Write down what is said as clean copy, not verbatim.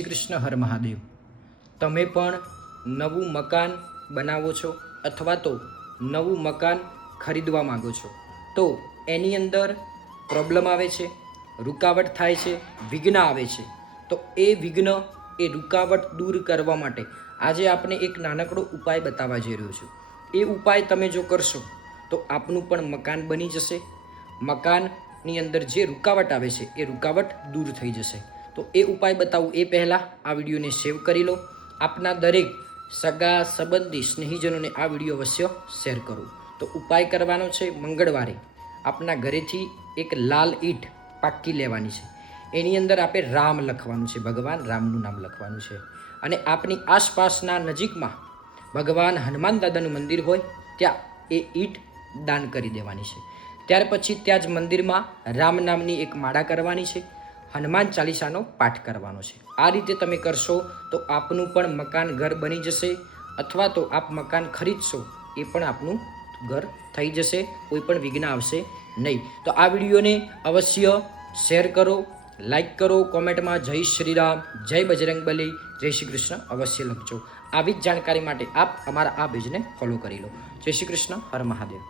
શ્રી કૃષ્ણ હર મહાદેવ। તમે પણ નવું મકાન બનાવો છો અથવા તો નવું મકાન ખરીદવા માંગો છો તો એની અંદર પ્રોબ્લેમ આવે છે, રૂકાવટ થાય છે, વિઘ્ન આવે છે, તો એ વિઘ્ન એ રૂકાવટ દૂર કરવા માટે આજે આપણે એક નાનકડો ઉપાય બતાવવા જઈ રહ્યો છું। એ ઉપાય તમે જો કરશો તો આપનું પણ મકાન બની જશે। મકાનની અંદર જે રૂકાવટ આવે છે એ રૂકાવટ દૂર થઈ જશે। તો એ ઉપાય બતાવું એ પહેલાં આ વિડીયોને સેવ કરી લો। આપના દરેક સગા સંબંધી સ્નેહીજનોને આ વિડીયો અવશ્ય શેર કરો। તો ઉપાય કરવાનો છે, મંગળવારે આપના ઘરેથી એક લાલ ઈંટ પાક્કી લેવાની છે, એની અંદર આપણે રામ લખવાનું છે, ભગવાન રામનું નામ લખવાનું છે, અને આપની આસપાસના નજીકમાં ભગવાન હનુમાન દાદાનું મંદિર હોય ત્યાં એ ઈંટ દાન કરી દેવાની છે। ત્યાર પછી ત્યાં જ મંદિરમાં રામ નામની એક માળા કરવાની છે, હનુમાન ચાલીસાનો પાઠ કરવાનો છે। આ રીતે તમે કરશો તો આપનું પણ મકાન ઘર બની જશે, અથવા તો આપ મકાન ખરીદશો એ પણ આપનું ઘર થઈ જશે, કોઈ પણ વિઘ્ન આવશે નહીં। તો આ વિડીયોને અવશ્ય શેર કરો, લાઈક કરો, કોમેન્ટમાં જય શ્રી રામ, જય બજરંગબલી, જય શ્રી કૃષ્ણ અવશ્ય લખજો। આવી જ જાણકારી માટે આપ અમારા આ પેજને ફોલો કરી લો। જય શ્રી કૃષ્ણ, હર મહાદેવ।